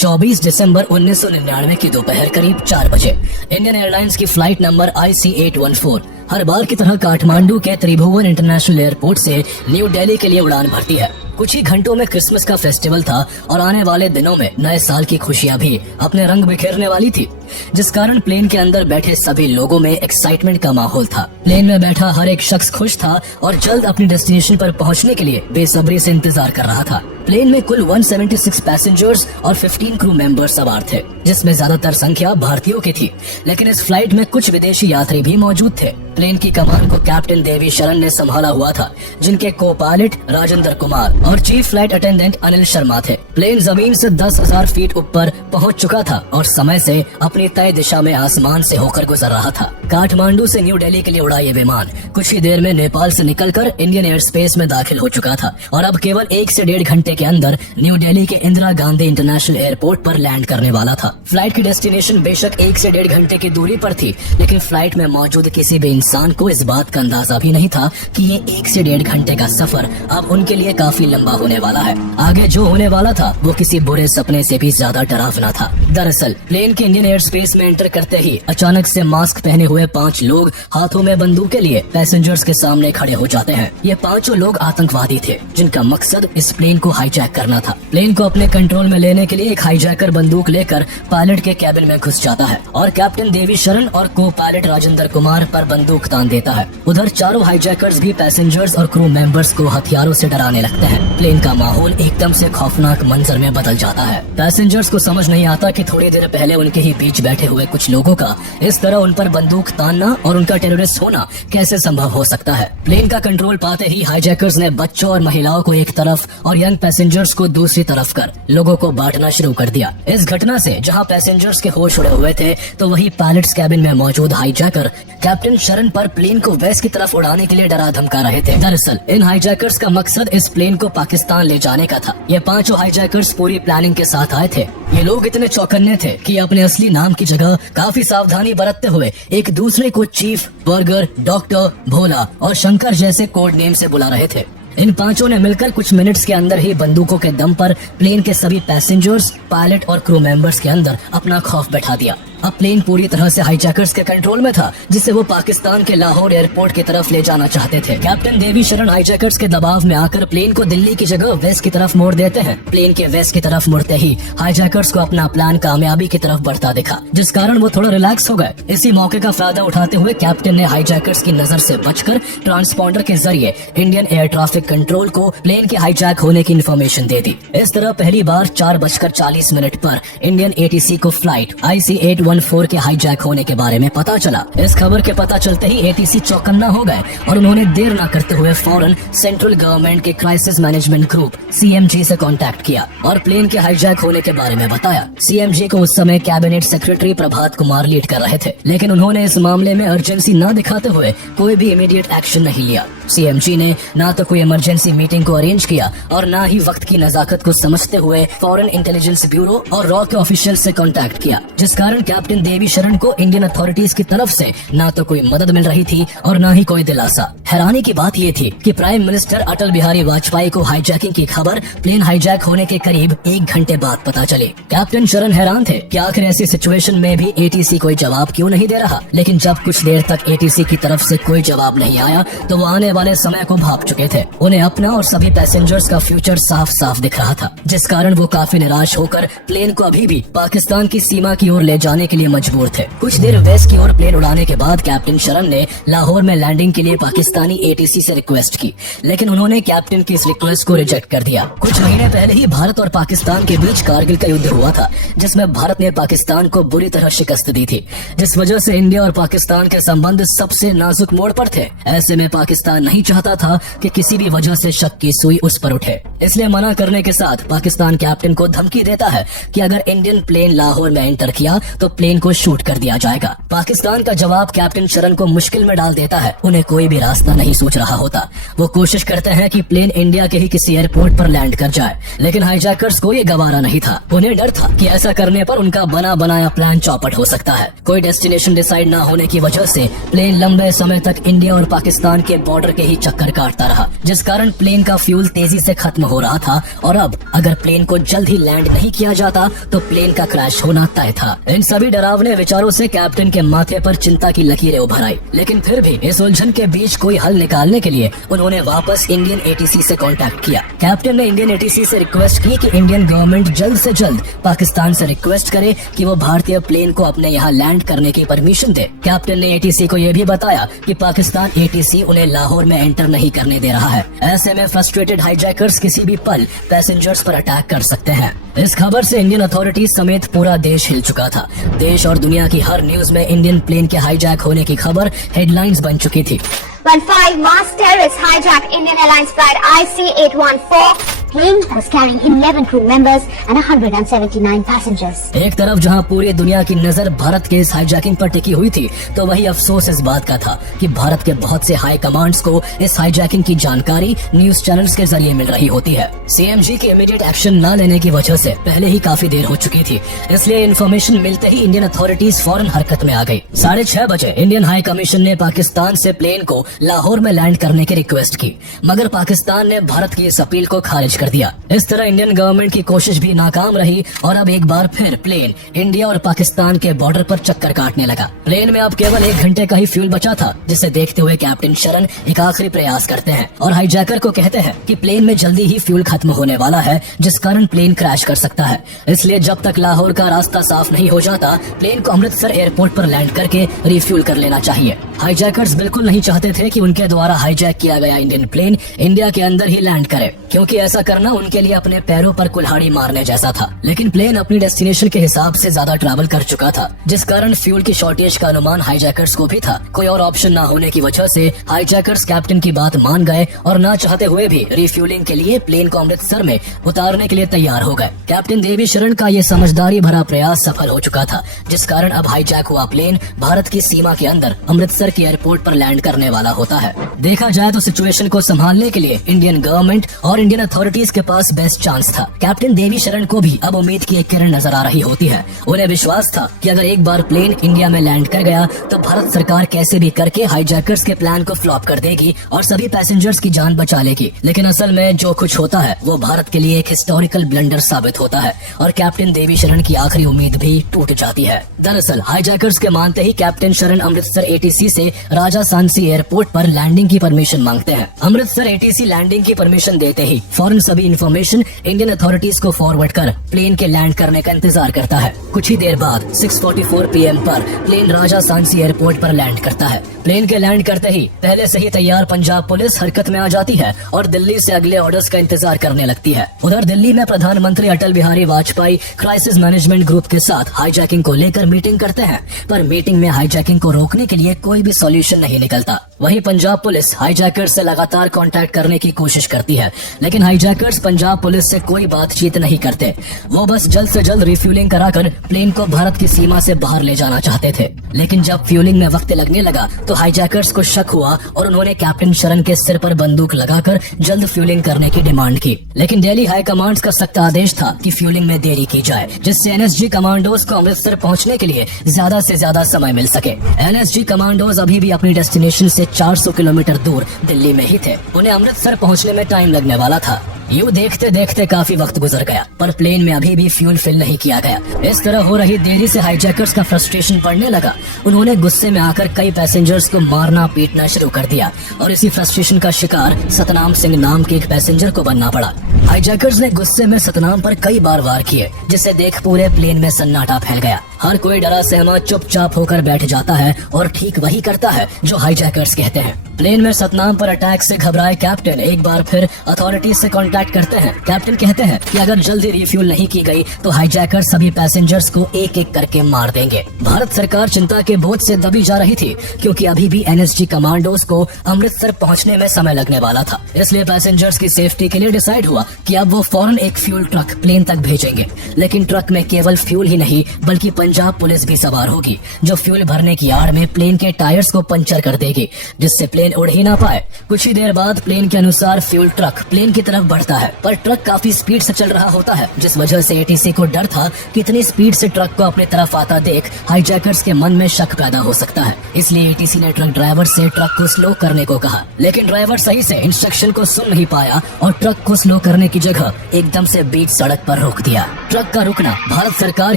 24 दिसंबर 1999 की दोपहर करीब 4 बजे इंडियन एयरलाइंस की फ्लाइट नंबर IC814 हर बार की तरह काठमांडू के त्रिभुवन इंटरनेशनल एयरपोर्ट से न्यू दिल्ली के लिए उड़ान भरती है। कुछ ही घंटों में क्रिसमस का फेस्टिवल था और आने वाले दिनों में नए साल की खुशियां भी अपने रंग बिखेरने वाली थी, जिस कारण प्लेन के अंदर बैठे सभी लोगों में एक्साइटमेंट का माहौल था। प्लेन में बैठा हर एक शख्स खुश था और जल्द अपनी डेस्टिनेशन पर पहुंचने के लिए बेसब्री से इंतजार कर रहा था। प्लेन में कुल 176 पैसेंजर्स और 15 क्रू मेंबर्स सवार थे, जिसमें ज्यादातर संख्या भारतीयों की थी, लेकिन इस फ्लाइट में कुछ विदेशी यात्री भी मौजूद थे। प्लेन की कमान को कैप्टन देवी शरण ने संभाला हुआ था, जिनके को पायलट राजेंद्र कुमार और chief flight attendant Anil Sharma थे। प्लेन जमीन से 10,000 फीट ऊपर पहुंच चुका था और समय से अपनी तय दिशा में आसमान से होकर गुजर रहा था। काठमांडू से न्यू दिल्ली के लिए उड़ा ये विमान कुछ ही देर में नेपाल से निकलकर इंडियन एयर स्पेस में दाखिल हो चुका था और अब केवल 1 से 1.5 घंटे के अंदर न्यू दिल्ली के इंदिरा गांधी इंटरनेशनल एयरपोर्ट पर लैंड करने वाला था। फ्लाइट की डेस्टिनेशन बेशक 1 से 1.5 घंटे की दूरी पर थी, लेकिन फ्लाइट में मौजूद किसी भी इंसान को इस बात का अंदाजा भी नहीं था कि ये 1 से 1.5 घंटे का सफर अब उनके लिए काफी लंबा होने वाला है। आगे जो होने वाला था वो किसी बुरे सपने से भी ज्यादा डरावना था। दरअसल प्लेन के इंडियन एयर स्पेस में एंटर करते ही अचानक से मास्क पहने हुए 5 लोग हाथों में बंदूकें लिए पैसेंजर्स के सामने खड़े हो जाते हैं। ये 5 लोग आतंकवादी थे, जिनका मकसद इस प्लेन को हाईजैक करना था। प्लेन को अपने कंट्रोल में लेने के लिए एक हाईजैकर बंदूक लेकर पायलट के कैबिन में घुस जाता है और कैप्टन देवी शरण और को पायलट राजेंद्र कुमार पर बंदूक तान देता है। उधर चारों हाईजैकर्स भी पैसेंजर्स और क्रू मेंबर्स को हथियारों से डराने लगते हैं। प्लेन का माहौल एकदम से खौफनाक मंजर में बदल जाता है। पैसेंजर्स को समझ नहीं आता कि थोड़ी देर पहले उनके ही बीच बैठे हुए कुछ लोगों का इस तरह उन पर बंदूक तानना और उनका टेररिस्ट होना कैसे संभव हो सकता है। प्लेन का कंट्रोल पाते ही हाईजैकर्स ने बच्चों और महिलाओं को एक तरफ और यंग पैसेंजर्स को दूसरी तरफ कर लोगों को बांटना शुरू कर दिया। इस घटना से जहां पैसेंजर्स के होश उड़े हुए थे, तो वही पायलट्स कैबिन में मौजूद हाईजैकर कैप्टन शरण पर प्लेन को वेस्ट की तरफ उड़ाने के लिए डरा धमका रहे थे। दरअसल इन हाईजैकर्स का मकसद इस प्लेन को पाकिस्तान ले जाने का था। ये 5 हाईजैकर्स पूरी प्लानिंग के साथ आए थे। ये लोग इतने चौकन्ने थे कि अपने असली नाम की जगह काफी सावधानी बरतते हुए एक दूसरे को चीफ, बर्गर, डॉक्टर, भोला और शंकर जैसे कोड नेम से बुला रहे थे। इन 5 ने मिलकर कुछ मिनट्स के अंदर ही बंदूकों के दम पर प्लेन के सभी पैसेंजर्स, पायलट और क्रू मेंबर्स के अंदर अपना खौफ बैठा दिया। अब प्लेन पूरी तरह से हाईजैकर्स के कंट्रोल में था, जिसे वो पाकिस्तान के लाहौर एयरपोर्ट की तरफ ले जाना चाहते थे। कैप्टन देवी शरण हाईजैकर्स के दबाव में आकर प्लेन को दिल्ली की जगह वेस्ट की तरफ मोड़ देते हैं। प्लेन के वेस्ट की तरफ मुड़ते ही हाईजैकर्स को अपना प्लान कामयाबी की तरफ बढ़ता दिखा, जिस कारण वो थोड़ा रिलैक्स हो गए। इसी मौके का फायदा उठाते हुए कैप्टन ने हाईजैकर्स की नजर से बचकर ट्रांसपॉन्डर के जरिए इंडियन एयर ट्रैफिक कंट्रोल को प्लेन के हाईजैक होने की इन्फॉर्मेशन दे दी। इस तरह पहली बार 4:40 पर इंडियन ATC को फ्लाइट IC814 के हाईजैक होने के बारे में पता चला। इस खबर के पता चलते ही ATC चौकन्ना हो गए और उन्होंने देर न करते हुए फौरन सेंट्रल गवर्नमेंट के क्राइसिस मैनेजमेंट ग्रुप CMG से कांटेक्ट किया और प्लेन के हाईजैक होने के बारे में बताया। CMG को उस समय cabinet secretary Prabhat Kumar lead कर रहे थे, लेकिन उन्होंने इस मामले में अर्जेंसी न दिखाते हुए कोई भी इमीडिएट एक्शन नहीं लिया। CMG ने ना तो कोई इमरजेंसी मीटिंग को अरेंज किया और ना ही वक्त की नजाकत को समझते हुए फॉरेन इंटेलिजेंस ब्यूरो और रॉ के ऑफिशियल से कांटेक्ट किया, जिस कारण कैप्टन देवी शरण को इंडियन अथॉरिटीज की तरफ से ना तो कोई मदद मिल रही थी और ना ही कोई दिलासा। हैरानी की बात ये थी कि प्राइम मिनिस्टर अटल बिहारी वाजपेयी को हाईजैकिंग की खबर प्लेन हाईजैक होने के करीब 1 घंटे बाद पता चली। कैप्टन शरण हैरान थे कि आखिर ऐसी सिचुएशन में भी ATC कोई जवाब क्यों नहीं दे रहा, लेकिन जब कुछ देर तक ATC की तरफ से कोई जवाब नहीं आया तो वो आने वाले समय को भाप चुके थे। उन्हें अपना और सभी पैसेंजर्स का फ्यूचर साफ साफ दिख रहा था, जिस कारण वो काफी निराश होकर प्लेन को अभी भी पाकिस्तान की सीमा की ओर ले जाने के लिए मजबूर थे। कुछ देर वेस्ट की ओर प्लेन उड़ाने के बाद कैप्टन शरण ने लाहौर में लैंडिंग के लिए पाकिस्तानी ATC से रिक्वेस्ट की, लेकिन उन्होंने कैप्टन की इस रिक्वेस्ट को रिजेक्ट कर दिया। कुछ महीने पहले ही भारत और पाकिस्तान के बीच कारगिल का युद्ध हुआ था, जिसमें भारत ने पाकिस्तान को बुरी तरह शिकस्त दी थी, जिस वजह से इंडिया और पाकिस्तान के संबंध सबसे नाजुक मोड़ पर थे। ऐसे में पाकिस्तान नहीं चाहता था कि किसी भी वजह से शक की सुई उस पर उठे, इसलिए मना करने के साथ पाकिस्तान कैप्टन को धमकी देता है कि अगर इंडियन प्लेन लाहौर में एंटर किया तो प्लेन को शूट कर दिया जाएगा। पाकिस्तान का जवाब कैप्टन शरण को मुश्किल में डाल देता है। उन्हें कोई भी रास्ता नहीं सोच रहा होता। वो कोशिश करते हैं कि प्लेन इंडिया के ही किसी एयरपोर्ट पर लैंड कर जाए, लेकिन हाईजैकर्स को ये गवारा नहीं था। उन्हें डर था कि ऐसा करने पर उनका बना बनाया प्लान चौपट हो सकता है। कोई डेस्टिनेशन डिसाइड न होने की वजह से प्लेन लंबे समय तक इंडिया और पाकिस्तान के बॉर्डर के ही चक्कर काटता रहा, जिस कारण प्लेन का फ्यूल तेजी से खत्म हो रहा था और अब अगर प्लेन को जल्द ही लैंड नहीं किया जाता तो प्लेन का क्रैश होना तय था। इन सभी डरावने विचारों से कैप्टन के माथे पर चिंता की लकीरें उभर आई, लेकिन फिर भी इस उलझन के बीच कोई हल निकालने के लिए उन्होंने वापस इंडियन एटीसी से कांटेक्ट किया। कैप्टन ने इंडियन एटीसी से रिक्वेस्ट की कि इंडियन गवर्नमेंट जल्द से जल्द पाकिस्तान से रिक्वेस्ट करे कि वो भारतीय प्लेन को अपने यहाँ लैंड करने की परमिशन दे। कैप्टन ने एटीसी को ये भी बताया कि पाकिस्तान एटीसी उन्हें लाहौर में एंटर नहीं करने दे रहा है। ऐसे में फ्रस्ट्रेटेड हाईजैकर्स किसी भी पल पैसेंजर्स पर अटैक कर सकते हैं। इस खबर से इंडियन अथॉरिटीज समेत पूरा देश हिल चुका था। देश और दुनिया की हर न्यूज में इंडियन प्लेन के हाईजैक होने की खबर हेडलाइंस बन चुकी थी। When 5 masked terrorists hijacked Indian Airlines flight IC814, plane was carrying 11 crew members and 179 passengers. एक तरफ जहां पूरी दुनिया की नजर भारत के इस हाईजैकिंग पर टिकी हुई थी, तो वही अफसोस इस बात का था कि भारत के बहुत से हाई कमांड्स को इस हाईजैकिंग की जानकारी न्यूज चैनल्स के जरिए मिल रही होती है। सीएमजी के इमीडिएट एक्शन न लेने की वजह से पहले ही काफी देर हो चुकी थी, इसलिए इन्फॉर्मेशन मिलते ही इंडियन अथॉरिटीज फौरन हरकत में आ गई। 6:30 बजे इंडियन हाई कमीशन ने पाकिस्तान से प्लेन को लाहौर में लैंड करने की रिक्वेस्ट की, मगर पाकिस्तान ने भारत की इस अपील को खारिज कर दिया। इस तरह इंडियन गवर्नमेंट की कोशिश भी नाकाम रही और अब एक बार फिर प्लेन इंडिया और पाकिस्तान के बॉर्डर पर चक्कर काटने लगा। प्लेन में अब केवल 1 घंटे का ही फ्यूल बचा था, जिसे देखते हुए कैप्टन शरण एक आखिरी प्रयास करते हैं और हाईजैकर को कहते हैं कि प्लेन में जल्दी ही फ्यूल खत्म होने वाला है, जिस कारण प्लेन क्रैश कर सकता है। इसलिए जब तक लाहौर का रास्ता साफ नहीं हो जाता, प्लेन को अमृतसर एयरपोर्ट पर लैंड करके रिफ्यूल कर लेना चाहिए। हाईजैकर्स बिल्कुल नहीं चाहते थे कि उनके द्वारा हाईजैक किया गया इंडियन प्लेन इंडिया के अंदर ही लैंड करे, क्योंकि ऐसा करना उनके लिए अपने पैरों पर कुल्हाड़ी मारने जैसा था। लेकिन प्लेन अपनी डेस्टिनेशन के हिसाब से ज्यादा ट्रैवल कर चुका था, जिस कारण फ्यूल की शॉर्टेज का अनुमान हाईजैकर्स को भी था। कोई और ऑप्शन न होने की वजह से हाईजैकर्स कैप्टन की बात मान गए और न चाहते हुए भी रिफ्यूलिंग के लिए प्लेन को अमृतसर में उतारने के लिए तैयार हो गए। कैप्टन देवी शरण का ये समझदारी भरा प्रयास सफल हो चुका था, जिस कारण अब हाईजैक हुआ प्लेन भारत की सीमा के अंदर अमृतसर की एयरपोर्ट पर लैंड करने वाला होता है। देखा जाए तो सिचुएशन को संभालने के लिए इंडियन गवर्नमेंट और इंडियन अथॉरिटीज के पास बेस्ट चांस था। कैप्टन देवी शरण को भी अब उम्मीद की एक किरण नजर आ रही होती है। उन्हें विश्वास था कि अगर एक बार प्लेन इंडिया में लैंड कर गया तो भारत सरकार कैसे भी करके हाईजैकर्स के प्लान को फ्लॉप कर देगी और सभी पैसेंजर्स की जान बचा लेगी। लेकिन असल में जो कुछ होता है वो भारत के लिए एक हिस्टोरिकल ब्लंडर साबित होता है और कैप्टन देवी शरण की आखिरी उम्मीद भी टूट जाती है। दरअसल हाईजैकर्स के मानते ही कैप्टन शरण अमृतसर एटीसी से राजा सांसी एयरपोर्ट पर लैंडिंग की परमिशन मांगते हैं। अमृतसर एटीसी लैंडिंग की परमिशन देते ही फौरन सभी इन्फॉर्मेशन इंडियन अथॉरिटीज को फॉरवर्ड कर प्लेन के लैंड करने का इंतजार करता है। कुछ ही देर बाद 6:44 PM पर प्लेन राजा सांसी एयरपोर्ट पर लैंड करता है। प्लेन के लैंड करते ही पहले से ही तैयार पंजाब पुलिस हरकत में आ जाती है और दिल्ली से अगले ऑर्डर्स का इंतजार करने लगती है। उधर दिल्ली में प्रधानमंत्री Atal Bihari Vajpayee crisis management group के साथ हाईजैकिंग को लेकर मीटिंग करते हैं, पर मीटिंग में हाईजैकिंग को रोकने के लिए कोई भी सॉल्यूशन नहीं निकलता। वहीं पंजाब पुलिस हाईजैकर्स से लगातार कांटेक्ट करने की कोशिश करती है, लेकिन हाईजैकर्स पंजाब पुलिस से कोई बातचीत नहीं करते। वो बस जल्द से जल्द रिफ्यूलिंग कराकर प्लेन को भारत की सीमा से बाहर ले जाना चाहते थे। लेकिन जब फ्यूलिंग में वक्त लगने लगा तो हाईजैकर्स को शक हुआ और उन्होंने कैप्टन शरण के सिर पर बंदूक लगाकर जल्द फ्यूलिंग करने की डिमांड की। लेकिन दिल्ली हाई कमांड्स का सख्त आदेश था कि फ्यूलिंग में देरी की जाए, जिससे एनएसजी कमांडोज को अमृतसर पहुंचने के लिए ज्यादा से ज्यादा समय मिल सके। एनएसजी कमांडोज अभी भी अपनी डेस्टिनेशन से 400 किलोमीटर दूर दिल्ली में ही थे। उन्हें अमृतसर पहुंचने में टाइम लगने वाला था। यूँ देखते देखते काफी वक्त गुजर गया, पर प्लेन में अभी भी फ्यूल फिल नहीं किया गया। इस तरह हो रही देरी से हाईजैकर्स का फ्रस्ट्रेशन बढ़ने लगा। उन्होंने गुस्से में आकर कई पैसेंजर्स को मारना पीटना शुरू कर दिया और इसी फ्रस्ट्रेशन का शिकार सतनाम सिंह नाम के एक पैसेंजर को बनना पड़ा। हाईजैकर्स ने गुस्से में सतनाम पर कई बार वार किए, जिसे देख पूरे प्लेन में सन्नाटा फैल गया। हर कोई डरा सहमा चुपचाप होकर बैठ जाता है और ठीक वही करता है जो हाईजैकर्स कहते हैं। प्लेन में सतनाम पर अटैक से घबराए कैप्टन एक बार फिर अथॉरिटीज से कांटेक्ट करते हैं। कैप्टन कहते हैं कि अगर जल्दी रिफ्यूल नहीं की गई तो हाईजैकर सभी पैसेंजर्स को एक एक करके मार देंगे। भारत सरकार चिंता के बोझ से दबी जा रही थी क्योंकि अभी भी एनएसजी कमांडोज को अमृतसर पहुंचने में समय लगने वाला था। इसलिए पैसेंजर्स की सेफ्टी के लिए डिसाइड हुआ कि अब वो फौरन एक फ्यूल ट्रक प्लेन तक भेजेंगे। लेकिन ट्रक में केवल फ्यूल ही नहीं बल्कि पंजाब पुलिस भी सवार होगी, जो फ्यूल भरने की आड़ में प्लेन के टायर्स को पंचर कर देगी, जिससे प्लेन उड़ ही ना पाए। कुछ ही देर बाद प्लेन के अनुसार फ्यूल ट्रक प्लेन की तरफ बढ़ता है, पर ट्रक काफी स्पीड से चल रहा होता है, जिस वजह से एटीसी को डर था कि इतनी स्पीड से ट्रक को अपनी तरफ आता देख हाईजैकर्स के मन में शक पैदा हो सकता है। इसलिए एटीसी ने ट्रक ड्राइवर से ट्रक को स्लो करने को कहा, लेकिन ड्राइवर सही से इंस्ट्रक्शन को सुन नहीं पाया और ट्रक को स्लो करने की जगह एकदम से बीच सड़क पर रोक दिया। ट्रक का रुकना भारत सरकार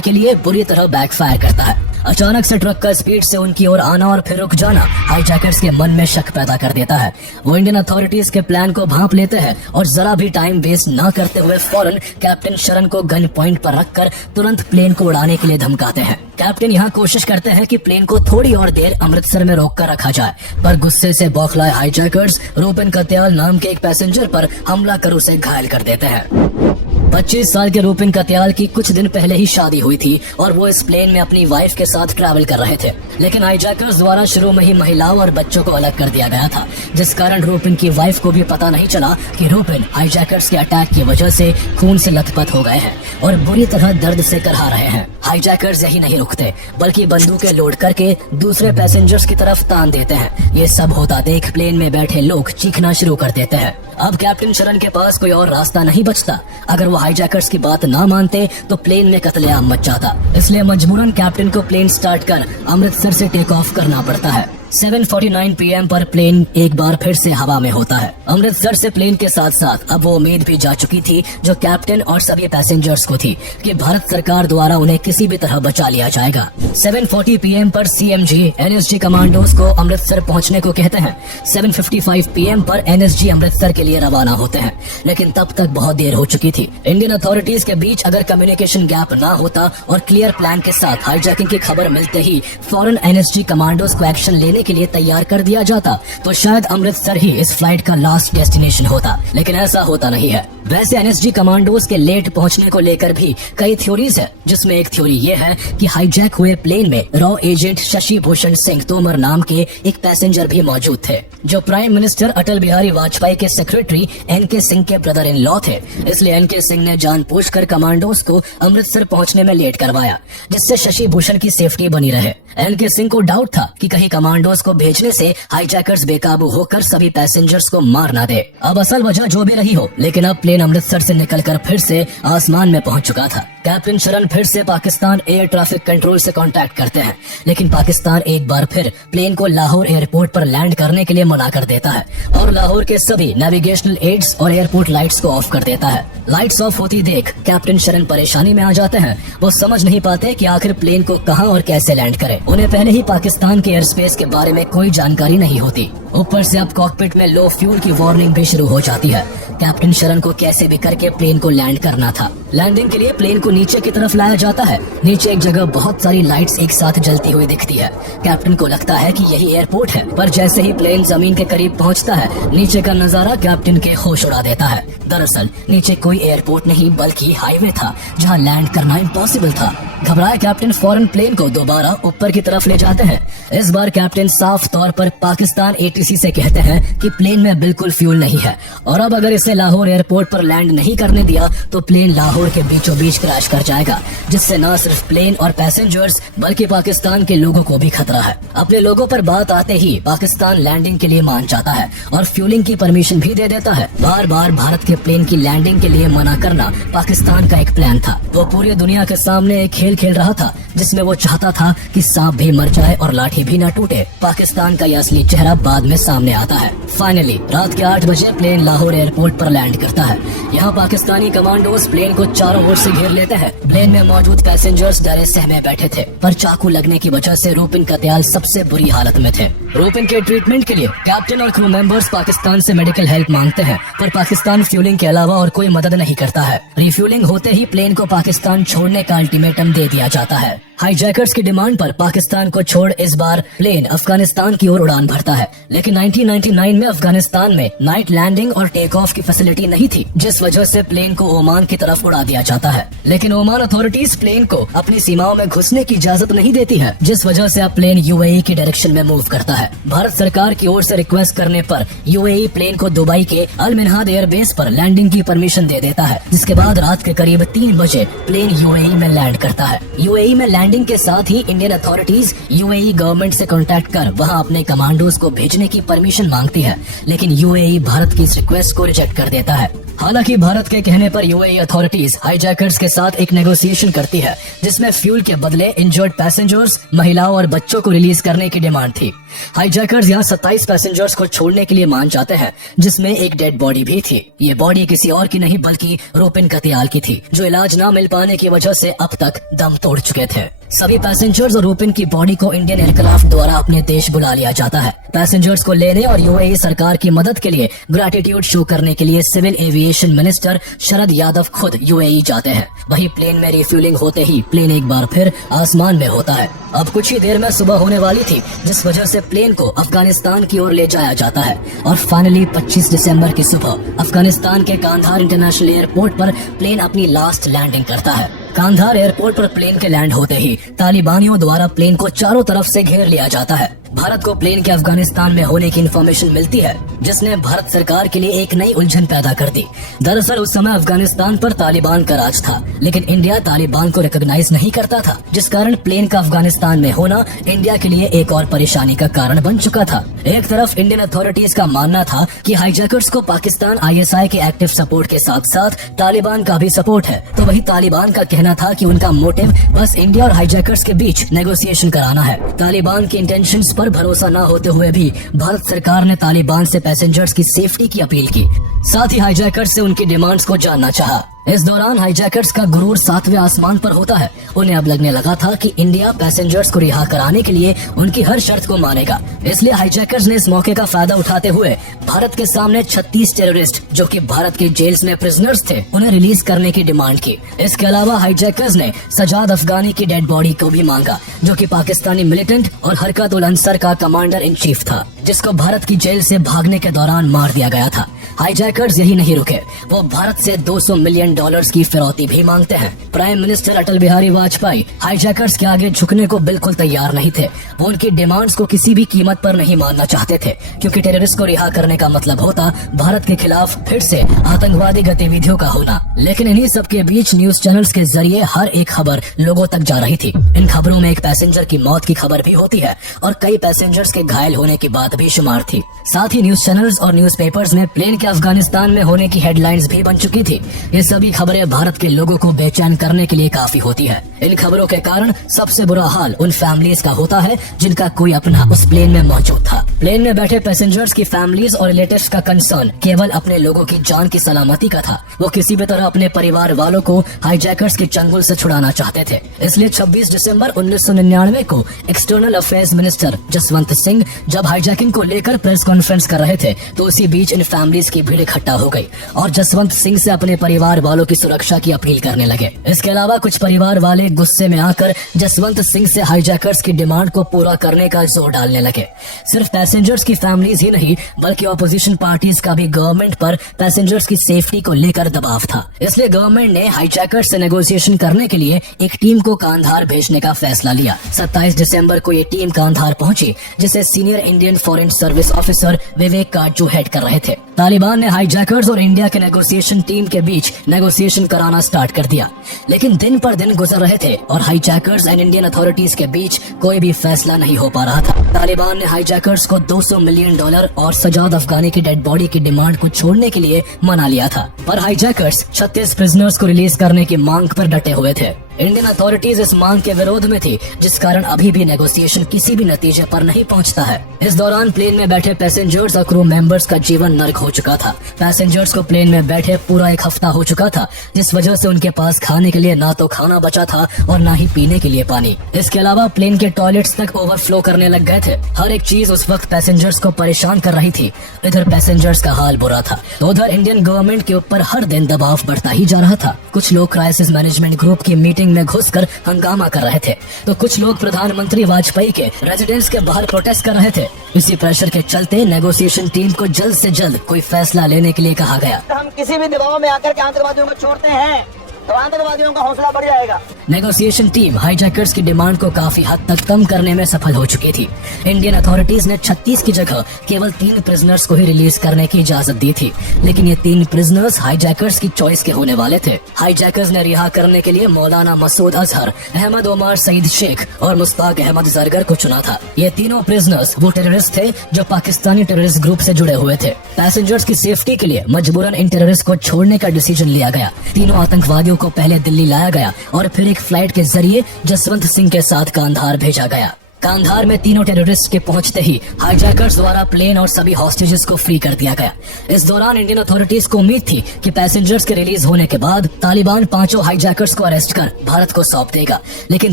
के लिए बुरी तरह बैकफायर करता है। अचानक से ट्रक का स्पीड से उनकी ओर आना और फिर रुक जाना हाईजैकर्स के मन में शक पैदा कर देता है। वो इंडियन अथॉरिटीज के प्लान को भांप लेते हैं और जरा भी टाइम वेस्ट न करते हुए फौरन कैप्टन शरण को गन पॉइंट पर रखकर तुरंत प्लेन को उड़ाने के लिए धमकाते हैं। कैप्टन यहाँ कोशिश करते हैं कि प्लेन को थोड़ी और देर अमृतसर में रोक कर रखा जाए, पर गुस्से से बौखलाए हाईजैकर्स रूपेन कत्याल नाम के एक पैसेंजर पर हमला कर उसे घायल कर देते हैं। 25 साल के रूपेन कत्याल की कुछ दिन पहले ही शादी हुई थी और वो इस प्लेन में अपनी वाइफ के साथ ट्रैवल कर रहे थे, लेकिन हाईजैकर्स द्वारा शुरू में ही महिलाओं और बच्चों को अलग कर दिया गया था, जिस कारण रूपेन की वाइफ को भी पता नहीं चला कि रूपेन हाईजैकर्स के अटैक की वजह से खून से लथपथ हो गए हैं और बुरी तरह दर्द से करहा रहे हैं। हाईजैकर्स यही नहीं रुकते बल्कि बंदूकें लोड करके दूसरे पैसेंजर्स की तरफ तान देते हैं। ये सब होता देख प्लेन में बैठे लोग चीखना शुरू कर देते हैं। अब कैप्टन शरण के पास कोई और रास्ता नहीं बचता। अगर वो हाईजैकर्स की बात ना मानते तो प्लेन में कत्लेआम मच जाता, इसलिए मजबूरन कैप्टन को प्लेन स्टार्ट कर अमृतसर से टेक ऑफ करना पड़ता है। 7:49 PM पर प्लेन एक बार फिर से हवा में होता है। अमृतसर से प्लेन के साथ साथ अब वो उम्मीद भी जा चुकी थी जो कैप्टन और सभी पैसेंजर्स को थी कि भारत सरकार द्वारा उन्हें किसी भी तरह बचा लिया जाएगा। 7:40 PM पर CMG एनएसजी कमांडोज को अमृतसर पहुंचने को कहते हैं। 7:55 PM पर एनएसजी अमृतसर के लिए रवाना होते हैं, लेकिन तब तक बहुत देर हो चुकी थी। इंडियन अथॉरिटीज के बीच अगर कम्युनिकेशन गैप ना होता और क्लियर प्लान के साथ हाईजैकिंग की खबर मिलते ही फौरन एनएसजी कमांडोज को एक्शन लेने के लिए तैयार कर दिया जाता तो शायद अमृतसर ही इस फ्लाइट का लास्ट डेस्टिनेशन होता, लेकिन ऐसा होता नहीं है। वैसे एनएसजी कमांडोज के लेट पहुंचने को लेकर भी कई थ्योरीज है, जिसमें एक थ्योरी ये है कि हाईजैक हुए प्लेन में रॉ एजेंट शशि भूषण सिंह तोमर नाम के एक पैसेंजर भी मौजूद थे, जो प्राइम मिनिस्टर अटल बिहारी वाजपेयी के सेक्रेटरी एनके सिंह के ब्रदर इन लॉ थे। इसलिए एनके सिंह ने जानबूझकर कमांडोज को अमृतसर पहुंचने में लेट करवाया, जिससे शशि भूषण की सेफ्टी बनी रहे। एनके सिंह को डाउट था कि कहीं कमांडोज को भेजने से हाईजैकर्स बेकाबू होकर सभी पैसेंजर्स को मार ना दे। अब असल वजह जो भी रही हो, लेकिन अब प्लेन अमृतसर से निकलकर फिर से आसमान में पहुंच चुका था। कैप्टन शरण फिर से पाकिस्तान एयर ट्रैफिक कंट्रोल से कांटेक्ट करते हैं, लेकिन पाकिस्तान एक बार फिर प्लेन को लाहौर एयरपोर्ट पर लैंड करने के लिए मना कर देता है और लाहौर के सभी नेविगेशनल एड्स और एयरपोर्ट लाइट्स को ऑफ कर देता है। लाइट्स ऑफ होती देख कैप्टन शरण परेशानी में आ जाते हैं। वो समझ नहीं पाते कि आखिर प्लेन को कहां और कैसे लैंड करे। उन्हें पहले ही पाकिस्तान के एयर स्पेस के बारे में कोई जानकारी नहीं होती। ऊपर से अब कॉकपिट में लो फ्यूल की वार्निंग भी शुरू हो जाती है। कैप्टन शरण को कैसे भी करके प्लेन को लैंड करना था। लैंडिंग के लिए प्लेन को नीचे की तरफ लाया जाता है। नीचे एक जगह बहुत सारी लाइट्स एक साथ जलती हुई दिखती है। कैप्टन को लगता है कि यही एयरपोर्ट है, पर जैसे ही प्लेन जमीन के करीब पहुंचता है, नीचे का नजारा कैप्टन के होश उड़ा देता है। दरअसल नीचे कोई एयरपोर्ट नहीं बल्कि हाईवे था, जहां लैंड करना इम्पॉसिबल था। घबराए कैप्टन फौरन प्लेन को दोबारा ऊपर की तरफ ले जाते हैं। इस बार कैप्टन साफ तौर पर पाकिस्तान एटीसी से कहते हैं कि प्लेन में बिल्कुल फ्यूल नहीं है और अब अगर इसे लाहौर एयरपोर्ट पर लैंड नहीं करने दिया तो प्लेन लाहौर के बीचों बीच क्रैश कर जाएगा, जिससे न सिर्फ प्लेन और पैसेंजर्स बल्कि पाकिस्तान के लोगों को भी खतरा है। अपने लोगों पर बात आते ही पाकिस्तान लैंडिंग के लिए मान जाता है और फ्यूलिंग की परमिशन भी दे देता है। बार बार भारत के प्लेन की लैंडिंग के लिए मना करना पाकिस्तान का एक प्लान था। वो पूरी दुनिया के सामने एक खेल खेल रहा था, जिसमें वो चाहता था कि सांप भी मर जाए और लाठी भी न टूटे। पाकिस्तान का यह असली चेहरा बाद में सामने आता है। फाइनली रात के 8 बजे प्लेन लाहौर एयरपोर्ट पर लैंड करता है। यहाँ पाकिस्तानी कमांडोज प्लेन को चारों ओर से घेर लेते हैं। प्लेन में मौजूद पैसेंजर्स डरे सहमे बैठे थे, पर चाकू लगने की वजह से रूपेन कत्याल सबसे बुरी हालत में थे। रूपेन के ट्रीटमेंट के लिए कैप्टन और क्रू मेंबर्स पाकिस्तान से मेडिकल हेल्प मांगते हैं, पर पाकिस्तान फ्यूलिंग के अलावा और कोई मदद नहीं करता है। रिफ्यूलिंग होते ही प्लेन को पाकिस्तान छोड़ने का अल्टीमेटम दे दिया जाता है। हाईजैकर्स की डिमांड पर पाकिस्तान को छोड़ इस बार प्लेन अफगानिस्तान की ओर उड़ान भरता है, लेकिन 1999 में अफगानिस्तान में नाइट लैंडिंग और टेक ऑफ की फैसिलिटी नहीं थी, जिस वजह से प्लेन को ओमान की तरफ उड़ा दिया जाता है। लेकिन ओमान अथॉरिटीज प्लेन को अपनी सीमाओं में घुसने की इजाजत नहीं देती है, जिस वजह से अब प्लेन यूएई की डायरेक्शन में मूव करता है। भारत सरकार की ओर से रिक्वेस्ट करने पर यूएई प्लेन को दुबई के अल मिन्हाद एयरबेस पर लैंडिंग की परमिशन दे देता है, जिसके बाद रात के करीब 3 बजे प्लेन यूएई में लैंड करता है। यूएई में लैंडिंग के साथ ही इंडियन अथॉरिटीज यूएई गवर्नमेंट से कांटेक्ट कर वहां अपने कमांडोज को भेजने की परमिशन मांगती है, लेकिन यूएई भारत की इस रिक्वेस्ट को रिजेक्ट कर देता है। हालांकि भारत के कहने पर यूएई अथॉरिटीज हाईजैकर्स के साथ एक नेगोशिएशन करती है, जिसमें फ्यूल के बदले इंजर्ड पैसेंजर्स, महिलाओं और बच्चों को रिलीज करने की डिमांड थी। हाईजैकर्स यहाँ 27 पैसेंजर्स को छोड़ने के लिए मान जाते हैं, जिसमें एक डेड बॉडी भी थी। ये बॉडी किसी और की नहीं बल्कि रूपिन कतियाल की थी, जो इलाज न मिल पाने की वजह से अब तक दम तोड़ चुके थे। सभी पैसेंजर्स और रूपिन की बॉडी को इंडियन एयरक्राफ्ट द्वारा अपने देश बुला लिया जाता है। पैसेंजर्स को लेने और यूएई सरकार की मदद के लिए ग्रैटिट्यूड शो करने के लिए civil aviation minister Sharad Yadav खुद यूएई जाते हैं। वही प्लेन में रिफ्यूलिंग होते ही प्लेन एक बार फिर आसमान में होता है। अब कुछ ही देर में सुबह होने वाली थी, जिस वजह से प्लेन को अफगानिस्तान की ओर ले जाया जाता है और फाइनली 25 दिसंबर की सुबह अफगानिस्तान के कांधार इंटरनेशनल एयरपोर्ट पर प्लेन अपनी लास्ट लैंडिंग करता है। कांधार एयरपोर्ट पर प्लेन के लैंड होते ही तालिबानियों द्वारा प्लेन को चारों तरफ से घेर लिया जाता है। भारत को प्लेन के अफगानिस्तान में होने की इन्फॉर्मेशन मिलती है, जिसने भारत सरकार के लिए एक नई उलझन पैदा कर दी। दरअसल उस समय अफगानिस्तान पर तालिबान का राज था, लेकिन इंडिया तालिबान को रिकॉग्नाइज नहीं करता था, जिस कारण प्लेन का अफगानिस्तान में होना इंडिया के लिए एक और परेशानी का कारण बन चुका था। एक तरफ इंडियन अथॉरिटीज का मानना था कि हाईजैकर्स को पाकिस्तान आईएसआई के एक्टिव सपोर्ट के साथ साथ तालिबान का भी सपोर्ट है, तो वही तालिबान का कहना था कि उनका मोटिव बस इंडिया और हाईजैकर्स के बीच नेगोशिएशन कराना है। तालिबान की इंटेंशंस पर भरोसा न होते हुए भी भारत सरकार ने तालिबान से पैसेंजर्स की सेफ्टी की अपील की, साथ ही हाईजैकर्स से उनकी डिमांड्स को जानना चाहा। इस दौरान हाईजैकर्स का गुरूर 7वें आसमान पर होता है। उन्हें अब लगने लगा था कि इंडिया पैसेंजर्स को रिहा कराने के लिए उनकी हर शर्त को मानेगा, इसलिए हाईजैकर्स ने इस मौके का फायदा उठाते हुए भारत के सामने 36 टेररिस्ट जो कि भारत के जेल्स में प्रिजनर्स थे, उन्हें रिलीज करने की डिमांड की। इसके अलावा हाईजैकर्स ने सजाद अफगानी की डेड बॉडी को भी मांगा, जो कि पाकिस्तानी मिलिटेंट और हरकत उल अंसर का कमांडर इन चीफ था, जिसको भारत की जेल से भागने के दौरान मार दिया गया था। हाईजैकर्स यही नहीं रुके, वो भारत से $200 मिलियन की फिरौती भी मांगते हैं। प्राइम मिनिस्टर अटल बिहारी वाजपेयी हाईजैकर्स के आगे झुकने को बिल्कुल तैयार नहीं थे। वो उनकी डिमांड्स को किसी भी कीमत पर नहीं मानना चाहते थे, क्योंकि टेररिस्ट को रिहा करने का मतलब होता भारत के खिलाफ फिर से आतंकवादी गतिविधियों का होना। लेकिन इन्हीं सब के बीच न्यूज चैनल्स के जरिए हर एक खबर लोगों तक जा रही थी। इन खबरों में एक पैसेंजर की मौत की खबर भी होती है और कई पैसेंजर्स के घायल होने की बात भी शुमार थी। साथ ही न्यूज चैनल्स और न्यूज़पेपर्स में प्लेन के अफगानिस्तान में होने की हेडलाइंस भी बन चुकी थी। ये सभी खबरें भारत के लोगों को बेचैन करने के लिए काफी होती है। इन खबरों के कारण सबसे बुरा हाल उन फैमिलीज का होता है जिनका कोई अपना उस प्लेन में मौजूद था। प्लेन में बैठे पैसेंजर्स की फैमिलीज और रिलेटिव्स का कंसर्न केवल अपने लोगों की जान की सलामती का था। वो किसी भी तरह अपने परिवार वालों को हाईजैकर्स के चंगुल से छुड़ाना चाहते थे। इसलिए 26 दिसंबर 1999 को external affairs minister Jaswant Singh जब हाईजैकिंग को लेकर प्रेस कॉन्फ्रेंस कर रहे थे, तो उसी बीच इन फैमिलीज की भीड़ इकट्ठा हो गई और जसवंत सिंह से अपने परिवार वालों की सुरक्षा की अपील करने लगे। इसके अलावा कुछ परिवार वाले गुस्से में आकर जसवंत सिंह से हाईजैकर्स की डिमांड को पूरा करने का जोर डालने लगे। सिर्फ पैसेंजर्स की फैमिलीज ही नहीं, बल्कि ऑपोजिशन पार्टीज का भी गवर्नमेंट पर पैसेंजर्स की सेफ्टी को लेकर दबाव था। इसलिए गवर्नमेंट ने हाईजैकर्स से नेगोशिएशन करने के लिए एक टीम को कांधार भेजने का फैसला लिया। 27 दिसंबर को ये टीम कांधार पहुंची, जिसे senior Indian foreign service officer Vivek Katju head कर रहे थे। तालिबान ने हाईजैकर्स और इंडिया के नेगोशिएशन टीम के बीच नेगोशिएशन कराना स्टार्ट कर दिया, लेकिन दिन पर दिन गुजर रहे थे और हाईजैकर्स एंड इंडियन अथॉरिटीज के बीच कोई भी फैसला नहीं हो पा रहा था। तालिबान ने हाईजैकर्स को $200 मिलियन और सजाद अफगानी की डेड बॉडी की डिमांड को छोड़ने के लिए मना लिया था, पर हाईजैकर्स 36 प्रिजनर्स को रिलीज करने की मांग पर डटे हुए थे। इंडियन अथॉरिटीज इस मांग के विरोध में थी, जिस कारण अभी भी नेगोशिएशन किसी भी नतीजे पर नहीं पहुंचता है। इस दौरान प्लेन में बैठे पैसेंजर्स और क्रू मेंबर्स का जीवन नर्क हो चुका था। पैसेंजर्स को प्लेन में बैठे पूरा एक हफ्ता हो चुका था, जिस वजह से उनके पास खाने के लिए ना तो खाना बचा था और ना ही पीने के लिए पानी। इसके अलावा प्लेन के टॉयलेट्स तक ओवरफ्लो करने लग गए थे। हर एक चीज उस वक्त पैसेंजर्स को परेशान कर रही थी। इधर पैसेंजर्स का हाल बुरा था, तो उधर इंडियन गवर्नमेंट के ऊपर हर दिन दबाव बढ़ता ही जा रहा था। कुछ लोग क्राइसिस मैनेजमेंट ग्रुप की मीटिंग हाईजैकिंग में घुसकर हंगामा कर रहे थे, तो कुछ लोग प्रधानमंत्री वाजपेयी के रेजिडेंस के बाहर प्रोटेस्ट कर रहे थे। इसी प्रेशर के चलते नेगोशिएशन टीम को जल्द से जल्द कोई फैसला लेने के लिए कहा गया। हम किसी भी दबाव में आकर के आतंकवादियों को छोड़ते हैं तो आतंकवादियों का हौसला बढ़ जाएगा। नेगोशिएशन टीम हाईजैकर्स की डिमांड को काफी हद तक कम करने में सफल हो चुकी थी। इंडियन अथॉरिटीज ने 36 की जगह केवल 3 प्रिजनर्स को ही रिलीज करने की इजाजत दी थी, लेकिन ये 3 प्रिजनर्स हाईजैकर्स की चॉइस के होने वाले थे। हाईजैकर्स ने रिहा करने के लिए मौलाना मसूद अजहर, अहमद ओमर सईद शेख और मुश्ताक अहमद जरगर को चुना था। ये तीनों प्रिजनर्स वो टेररिस्ट थे जो पाकिस्तानी टेररिस्ट ग्रुप से जुड़े हुए थे। पैसेंजर्स की सेफ्टी के लिए मजबूरन इन टेररिस्ट को छोड़ने का डिसीजन लिया गया। तीनों आतंकवादियों को पहले दिल्ली लाया गया और फिर एक फ्लाइट के जरिए जसवंत सिंह के साथ कांधार भेजा गया। कांधार में तीनों टेररिस्ट के पहुंचते ही हाईजैकर्स द्वारा प्लेन और सभी हॉस्टेजेस को फ्री कर दिया गया। इस दौरान इंडियन अथॉरिटीज को उम्मीद थी कि पैसेंजर्स के रिलीज होने के बाद तालिबान 5 हाईजैकर्स को अरेस्ट कर भारत को सौंप देगा, लेकिन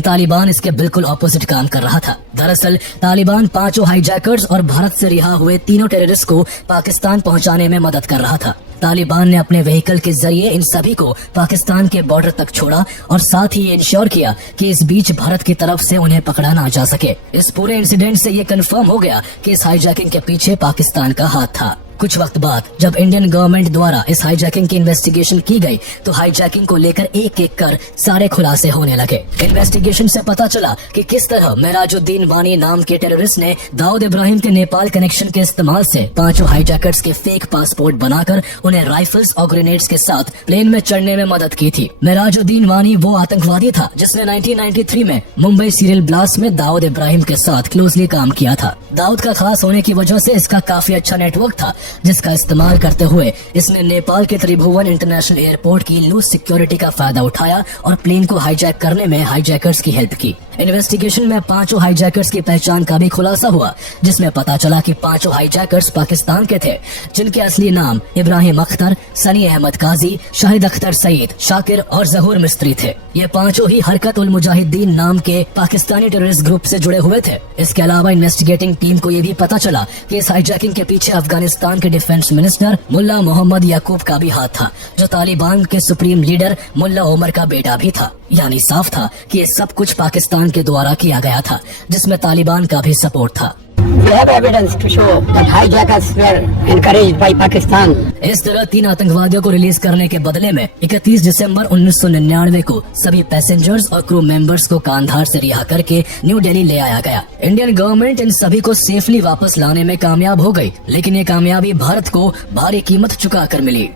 तालिबान इसके बिल्कुल ऑपोजिट काम कर रहा था। दरअसल तालिबान 5 हाईजैकर्स और भारत से रिहा हुए तीनों टेररिस्ट को पाकिस्तान पहुंचाने में मदद कर रहा था। तालिबान ने अपने व्हीकल के जरिए इन सभी को पाकिस्तान के बॉर्डर तक छोड़ा और साथ ही ये इंश्योर किया कि इस बीच भारत की तरफ से उन्हें पकड़ा ना जा सके। इस पूरे इंसिडेंट से ये कंफर्म हो गया कि इस हाईजैकिंग के पीछे पाकिस्तान का हाथ था। कुछ वक्त बाद जब इंडियन गवर्नमेंट द्वारा इस हाईजैकिंग की इन्वेस्टिगेशन की गई तो हाईजैकिंग को लेकर एक एक कर सारे खुलासे होने लगे। इन्वेस्टिगेशन से पता चला कि किस तरह मेराजुद्दीन वानी नाम के टेररिस्ट ने दाऊद इब्राहिम के नेपाल कनेक्शन के इस्तेमाल से 5 हाईजैकर्स के फेक पासपोर्ट बनाकर उन्हें राइफल्स और ग्रेनेड्स के साथ प्लेन में चढ़ने में मदद की थी। मेराजुद्दीन वानी वो आतंकवादी था जिसने 1993 में मुंबई सीरियल ब्लास्ट में दाऊद इब्राहिम के साथ क्लोजली काम किया था। दाऊद का खास होने की वजह से इसका काफी अच्छा नेटवर्क था, जिसका इस्तेमाल करते हुए इसने नेपाल के त्रिभुवन इंटरनेशनल एयरपोर्ट की लूज सिक्योरिटी का फायदा उठाया और प्लेन को हाईजैक करने में हाईजैकर्स की हेल्प की। इन्वेस्टिगेशन में 5 हाईजैकर्स की पहचान का भी खुलासा हुआ, जिसमें पता चला कि 5 हाईजैकर्स पाकिस्तान के थे, जिनके असली नाम इब्राहिम अख्तर, सनी अहमद काजी, शाहिद अख्तर सईद, शाकिर और जहूर मिस्त्री थे। ये 5 ही हरकत उल मुजाहिदीन नाम के पाकिस्तानी टेररिस्ट ग्रुप से जुड़े हुए थे। इसके अलावा इन्वेस्टिगेटिंग टीम को ये भी पता चला कि इस हाईजैकिंग के पीछे अफगानिस्तान के डिफेंस मिनिस्टर मुल्ला मोहम्मद याकूब का भी हाथ था, जो तालिबान के सुप्रीम लीडर मुल्ला उमर का बेटा भी था। यानी साफ था कि ये सब कुछ पाकिस्तान के द्वारा किया गया था, जिसमें तालिबान का भी सपोर्ट था। We have evidence to show that hijackers were encouraged by Pakistan. इस तरह 3 आतंकवादियों को रिलीज करने के बदले में 31 दिसंबर 1999 को सभी पैसेंजर्स और क्रू मेंबर्स को कांधार से रिहा करके न्यू दिल्ली ले आया गया। इंडियन गवर्नमेंट इन सभी को सेफली वापस लाने में कामयाब हो गई, लेकिन ये कामयाबी भारत को भारी कीमत चुका कर मिली।